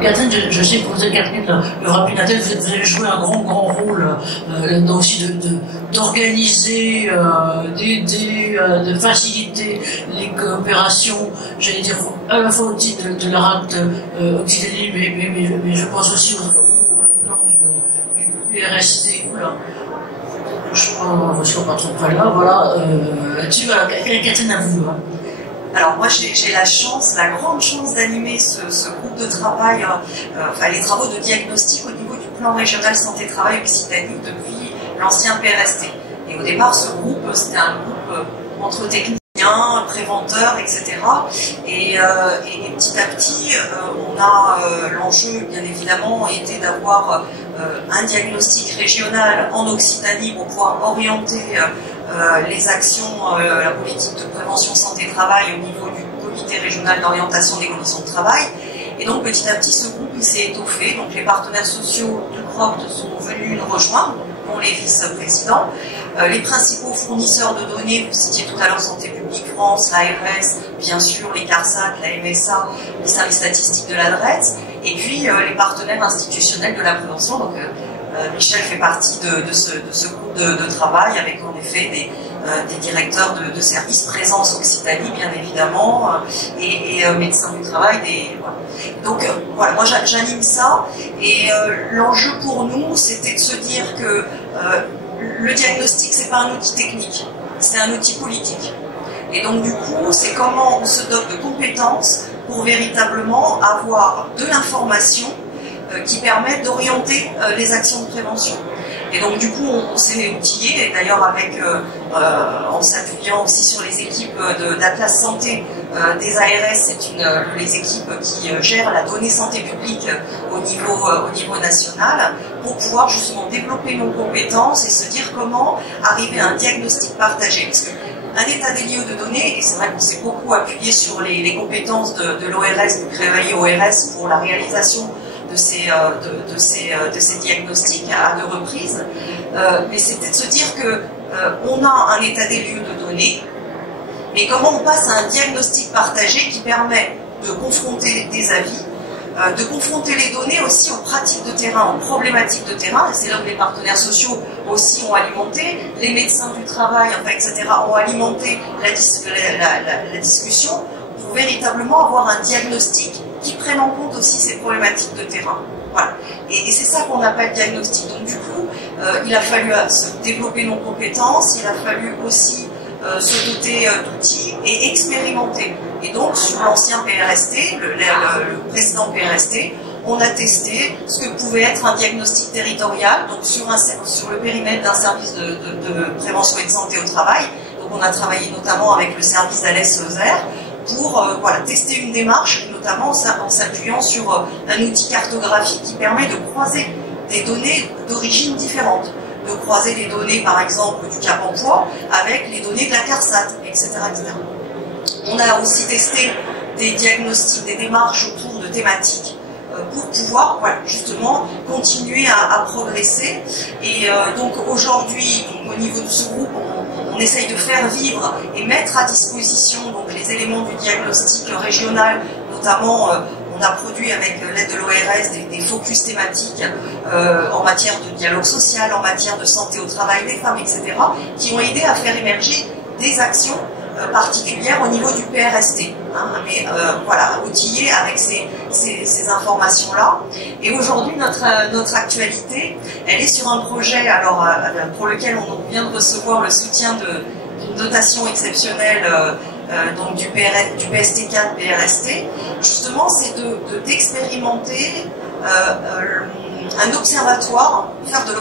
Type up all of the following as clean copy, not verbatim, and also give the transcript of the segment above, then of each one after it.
Catherine, je sais que vous êtes Catherine Rapinatel, vous avez joué un grand rôle là-dedans aussi d'organiser, d'aider, de faciliter les coopérations, j'allais dire, à la fois au titre de la RACT Occitanie, mais je pense aussi au plan du RST. Voilà. Je ne suis pas trop près là, voilà. Là-dessus, voilà, Catherine a voulu. Alors moi j'ai la chance, la grande chance d'animer ce groupe de travail, enfin les travaux de diagnostic au niveau du plan régional santé-travail Occitanie depuis l'ancien PRST. Et au départ ce groupe c'était un groupe entre techniciens, préventeurs, etc. Et petit à petit l'enjeu bien évidemment était d'avoir un diagnostic régional en Occitanie pour pouvoir orienter les actions, la politique de prévention santé-travail au niveau du comité régional d'orientation des conditions de travail. Et donc petit à petit ce groupe s'est étoffé, donc les partenaires sociaux du CROCT sont venus nous rejoindre, dont les vice-présidents, les principaux fournisseurs de données, vous citiez tout à l'heure Santé publique France, l'ARS, bien sûr les CARSAT, la MSA, les services statistiques de l'ADRES, et puis les partenaires institutionnels de la prévention. Donc Michel fait partie de ce groupe de travail avec en effet des directeurs de services présence Occitanie bien évidemment et médecins du travail. Voilà. Donc voilà, moi j'anime ça et l'enjeu pour nous c'était de se dire que le diagnostic c'est pas un outil technique, c'est un outil politique. Et donc du coup c'est comment on se dote de compétences pour véritablement avoir de l'information qui permettent d'orienter les actions de prévention. Et donc du coup on s'est outillé, et d'ailleurs avec en s'appuyant aussi sur les équipes d'Atlas Santé des ARS, c'est les équipes qui gèrent la donnée santé publique au niveau national, pour pouvoir justement développer nos compétences et se dire comment arriver à un diagnostic partagé. Parce que un état des lieux de données, et c'est vrai qu'on s'est beaucoup appuyé sur les compétences de l'ORS, du Créveillé ORS pour la réalisation de ces diagnostics à deux reprises, mais c'était de se dire que on a un état des lieux de données, mais comment on passe à un diagnostic partagé qui permet de confronter des avis, de confronter les données aussi aux pratiques de terrain, aux problématiques de terrain, et c'est là où les partenaires sociaux aussi ont alimenté, les médecins du travail, enfin, etc., ont alimenté la discussion pour véritablement avoir un diagnostic qui prenne en compte aussi ces problématiques de terrain. Voilà. Et c'est ça qu'on appelle diagnostic. Donc du coup, il a fallu développer nos compétences, il a fallu aussi se doter d'outils et expérimenter. Et donc sur l'ancien PRST, le précédent PRST, on a testé ce que pouvait être un diagnostic territorial, donc sur le périmètre d'un service de prévention et de santé au travail. Donc on a travaillé notamment avec le service Alès-Eusère pour tester une démarche, notamment en s'appuyant sur un outil cartographique qui permet de croiser des données d'origine différentes, de croiser les données par exemple du Cap Emploi avec les données de la CARSAT, etc., etc. On a aussi testé des diagnostics, des démarches autour de thématiques pour pouvoir justement continuer à progresser. Et donc aujourd'hui, au niveau de ce groupe, on essaye de faire vivre et mettre à disposition donc, les éléments du diagnostic régional, notamment on a produit avec l'aide de l'ORS des focus thématiques en matière de dialogue social, en matière de santé au travail des femmes, etc., qui ont aidé à faire émerger des actions particulières au niveau du PRST, mais outillé avec ces informations-là. Et aujourd'hui, notre actualité, elle est sur un projet pour lequel on vient de recevoir le soutien d'une dotation exceptionnelle donc du PST4 PRST. Justement, c'est d'expérimenter un observatoire, faire de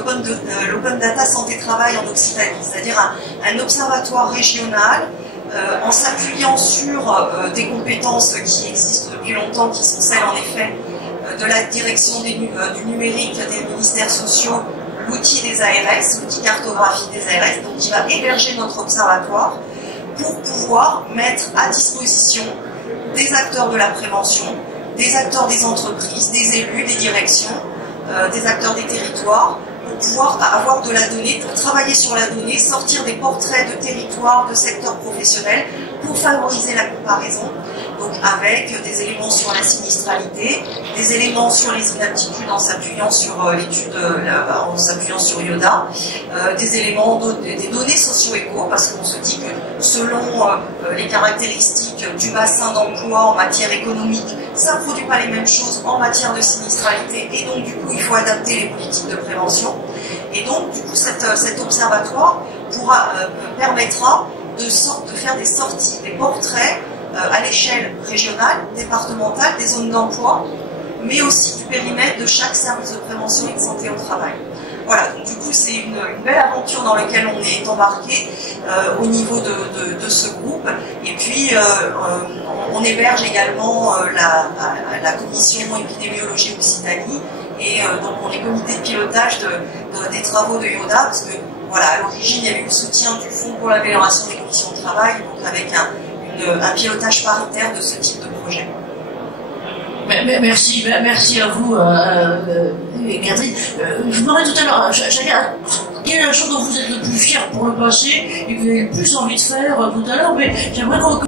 l'open data santé-travail en Occitanie, c'est-à-dire un observatoire régional en s'appuyant sur des compétences qui existent depuis longtemps, qui sont celles en effet de la direction du numérique des ministères sociaux, l'outil des ARS, l'outil cartographie des ARS, donc qui va héberger notre observatoire pour pouvoir mettre à disposition des acteurs de la prévention, des acteurs des entreprises, des élus, des directions, des acteurs des territoires, pour pouvoir avoir de la donnée, pour travailler sur la donnée, sortir des portraits de territoires, de secteurs professionnels, pour favoriser la comparaison, donc avec des éléments sur la sinistralité, des éléments sur les inaptitudes en s'appuyant sur l'étude, en s'appuyant sur Yoda, des éléments, des données socio-éco, parce qu'on se dit que selon les caractéristiques du bassin d'emploi en matière économique, ça ne produit pas les mêmes choses en matière de sinistralité, et donc du coup il faut adapter les politiques de prévention. Et donc du coup cet observatoire permettra de faire des sorties, des portraits à l'échelle régionale, départementale, des zones d'emploi, mais aussi du périmètre de chaque service de prévention et de santé au travail. Voilà, donc du coup c'est une belle aventure dans laquelle on est embarqué au niveau de ce groupe. Et puis on héberge également la commission épidémiologie Occitanie, et donc on est comité de pilotage des travaux de Yoda, parce que voilà, à l'origine il y avait eu le soutien du Fonds pour l'amélioration des conditions de travail, donc avec un pilotage paritaire de ce type de projet. Merci à vous, Catherine. Je vous demandais tout à l'heure, quelle est la chose dont vous êtes le plus fier pour le passé et que vous avez le plus envie de faire tout à l'heure, mais j'aimerais qu'on